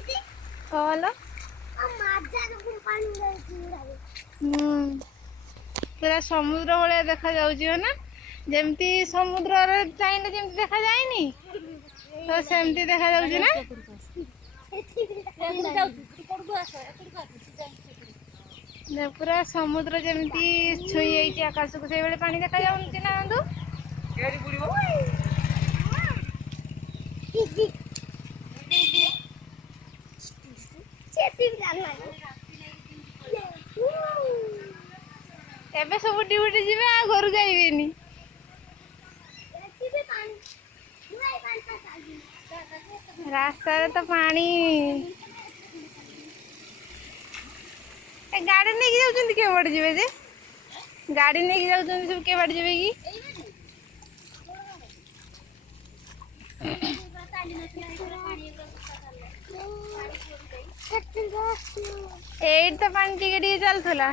कहला पूरा समुद्र भाया देखा जाऊँ ना जमती समुद्र चाइना जमती देखा जाएनी तो सेमती देखा जाऊँ ना पूरा समुद्र जमती छुई जाइए आकाश को से पानी देखा जाऊँ ना नंदू एबे सब ड्यूटी जीवे आ घर जाइबेनी रास्ता रे तो पानी गाड़ी नहीं की जाउछन के बड़ जीवे जे गाड़ी नहीं की जाउछन सब के बड़ जीवे की एट तो पानी टिके टिके चलथला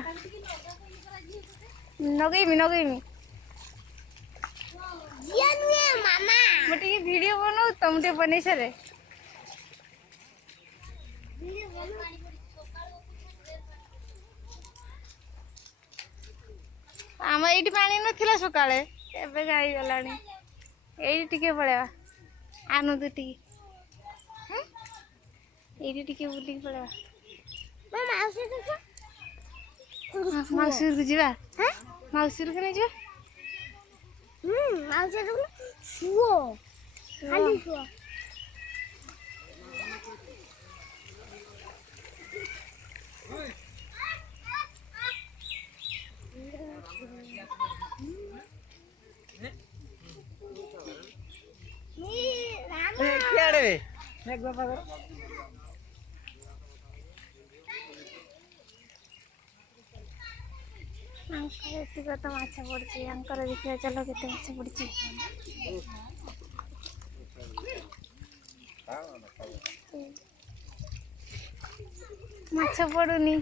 नगेमी मामा मुझे वीडियो बनाऊ तो मुझे बने सारे आम ये पानी ना सकाଳେ ଏବେ ଗାଈ ଗଲାଣି ଏଇଠି ଟିକେ ପଳେଇବା ଆନନ୍ଦ ଟିକେ ଏଇଠି ଟିକେ ବୁଲିକି ପଳେଇବା ମାଉସୀ ଘରକୁ ଯିବା ମାଉସୀ ଘରକୁ ନେଇ ଯିବା ମାଉସୀ ଘରକୁ ଶୁଅ ଖାଲି ଶୁଅ तो माछ पड़ी देखिए चलो केते माछ पड़ी माछ पड़ुनी